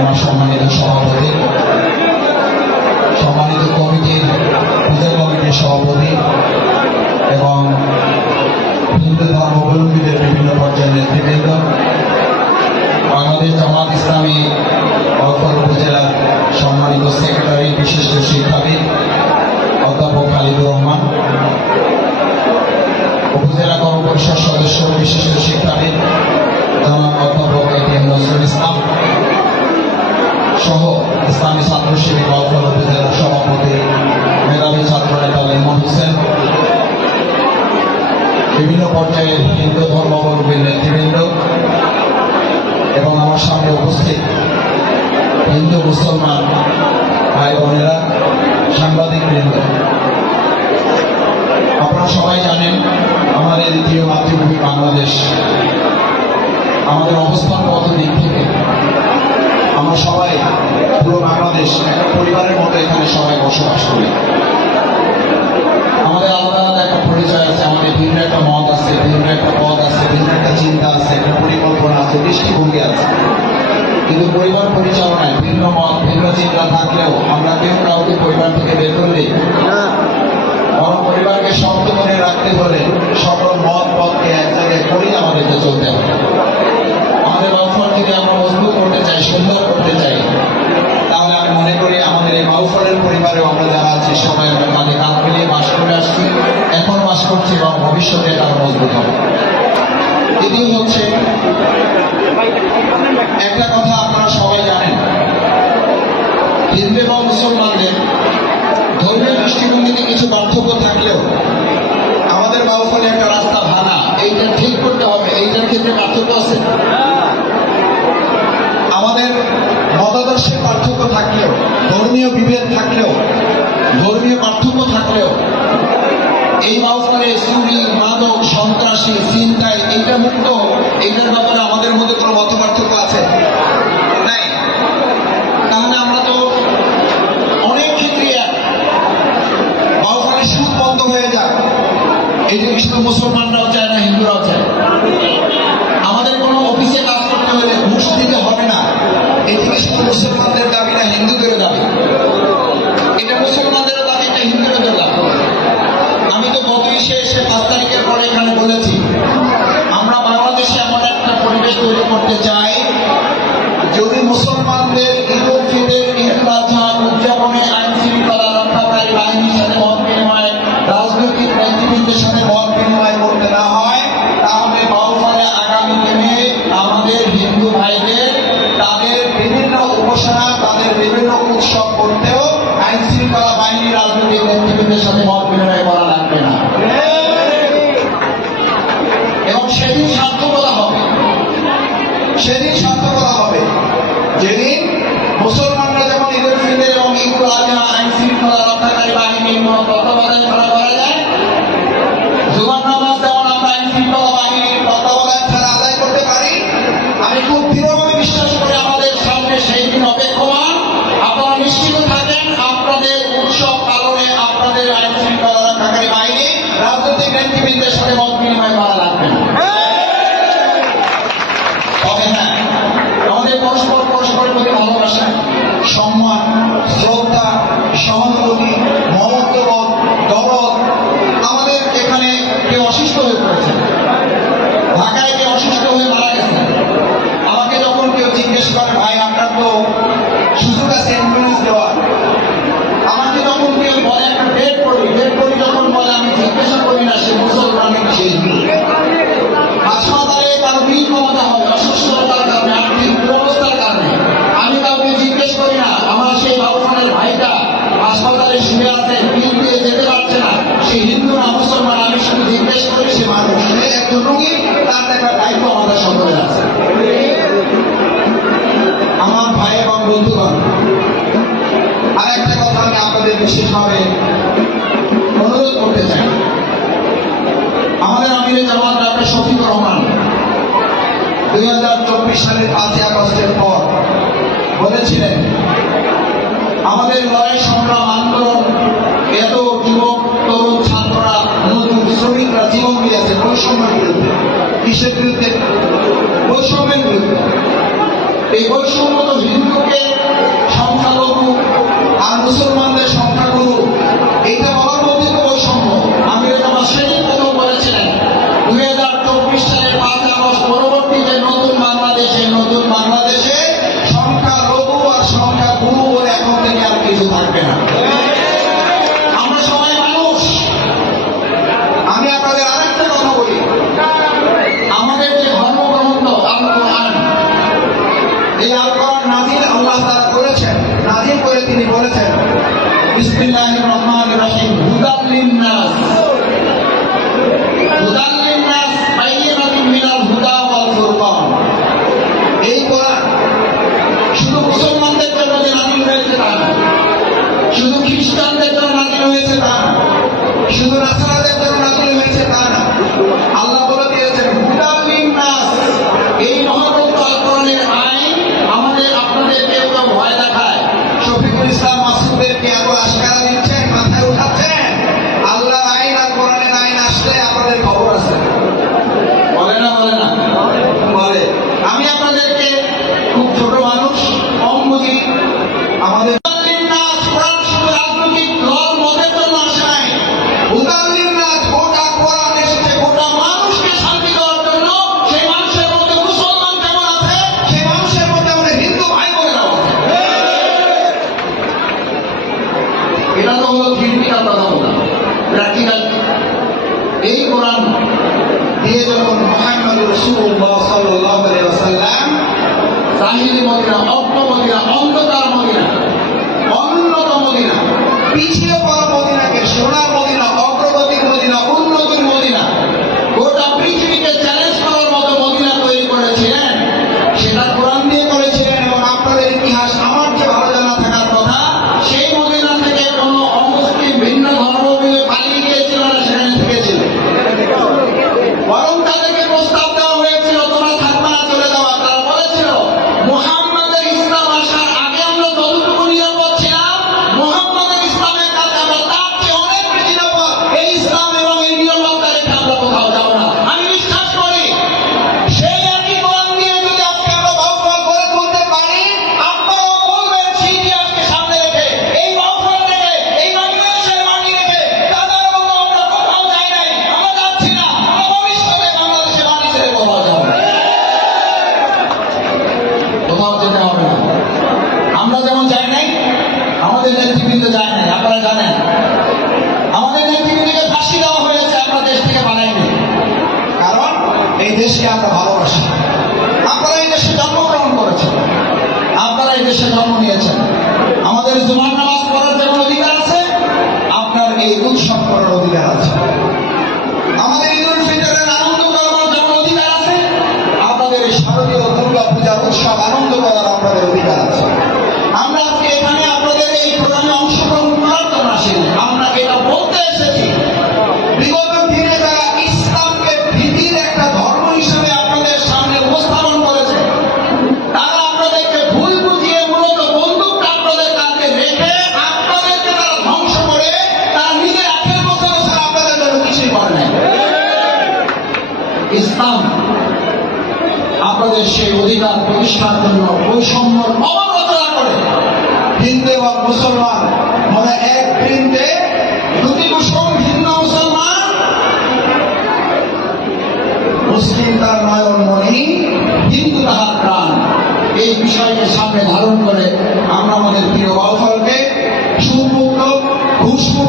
আমার সম্মানিত সভাপতি, সম্মানিত কমিটির পূজা কমিটির সভাপতি এবং হিন্দু ধর্মাবলম্বীদের বিভিন্ন পর্যায়ের নেতৃবৃন্দ, বাংলাদেশ জামাত ইসলামী অরফল উপজেলার সম্মানিত সেক্রেটারি, বিশিষ্ট শিক্ষাবিদ অধ্যাপক খালিদুর রহমান, উপজেলা কর্মপরিষদ সদস্য, বিশিষ্ট শিক্ষাবিদ জনাব অধ্যাপক এ টি নজরুল ইসলাম অরফল উপজেলার সভাপতি মেধাবী ছাত্র নেতা লেমন হোসেন। বিভিন্ন পর্যায়ের হিন্দু ধর্মাবলম্বী নেতৃবৃন্দ এবং আমার সামনে উপস্থিত হিন্দু মুসলমান ভাই বোনেরা সাংবাদিক বৃন্দ আপনারা সবাই জানেন আমাদের দ্বিতীয় মাতৃভূমি বাংলাদেশ। আমাদের অবস্থান কত দিক থেকে আমরা সবাই বাংলাদেশ একটা পরিবারের মতো এখানে সবাই বসবাস করি। আমাদের আলাদা আলাদা একটা পরিচয় আছে, আমাদের ভিন্ন একটা মত আছে, ভিন্ন একটা পথ আছে, ভিন্ন একটা চিন্তা আছে, একটা পরিকল্পনা আছে, দৃষ্টিভঙ্গি আছে। কিন্তু পরিবার পরিচালনায় ভিন্ন মত, ভিন্ন চিন্তা থাকলেও আমরা কেউ কাউকে পরিবার থেকে বের করে দিই বরং পরিবারকে শক্ত করে রাখতে হলে সকল মত পথকে এক জায়গায় করেই আমাদেরকে চলতে হবে। আছি সবাই আমরা কাঁধে কাঁধ মিলিয়ে বাস করে আসছি। এখন বাস করছি এবং ভবিষ্যতে তারা মজবুত হবে। দ্বিতীয় হচ্ছে, একটা কথা আপনারা সবাই জানেন। হিন্দু এবং মুসলমানদের ধর্মীয় দৃষ্টিভঙ্গিতে কিছু পার্থক্য থাকলেও আমাদের বাউফলে একটা রাস্তা ভাঙা, এইটা ঠিক করতে হবে, এইটার ক্ষেত্রে পার্থক্য আছে। আমাদের মতাদর্শের পার্থক্য থাকলেও ধর্মীয় বিভেদ এই বাউফলে চুরি মাদক, সন্ত্রাসী, চিন্তায় এটা মুক্ত এটার ব্যাপারে আমাদের মধ্যে কোনো মত পার্থক্য আছে? সাথে মত বিনিময় করা মুসলমান আমি শুধু জিজ্ঞেস করি সে মানুষ। একজন রুগী, তার দেখার দায়িত্ব আমাদের সকলের আছে। আমার ভাই এবং বন্ধুগণ, আর একটা কথা আমি আপনাদের বিশেষভাবে অনুরোধ করতে চাই। আমাদের আমিরে জামাত ডাক্তার শফিকুর রহমান দুই হাজার চব্বিশ সালের পাঁচই আগস্টের পর বলেছিলেন, আমাদের লড়াই সংগ্রাম আন্দোলন, এত যুবক বৈষম্যের বিরুদ্ধে কিসের বিরুদ্ধে বৈষম্যের বিরুদ্ধে এই বৈষম্য তো হিন্দুকে সংখ্যালঘু আর মুসলমানদের পিছিয়ে পড়া মদিনাকে সোনার মদিনা অগ্রগতির মদিনা Nós levantamos বৈষম্য অমান করে হিন্দু এবং মুসলমান মানে এক বৃন্দে দুটি কুসুম ভিন্ন মুসলমান, মুসলিম তার নয়ন মনি হিন্দু তাহার প্রাণ। এই বিষয়কে সামনে ধারণ করে আমরা আমাদের প্রিয় বাউফলকে সুমুক্ত ঘুষমুক্ত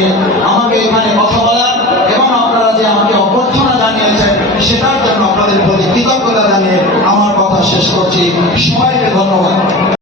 যে আমাকে এখানে কথা বলার এবং আপনারা যে আমাকে অভ্যর্থনা জানিয়েছেন, সেটার জন্য আপনাদের প্রতি কৃতজ্ঞতা জানিয়ে আমার কথা শেষ করছি। সবাইকে ধন্যবাদ।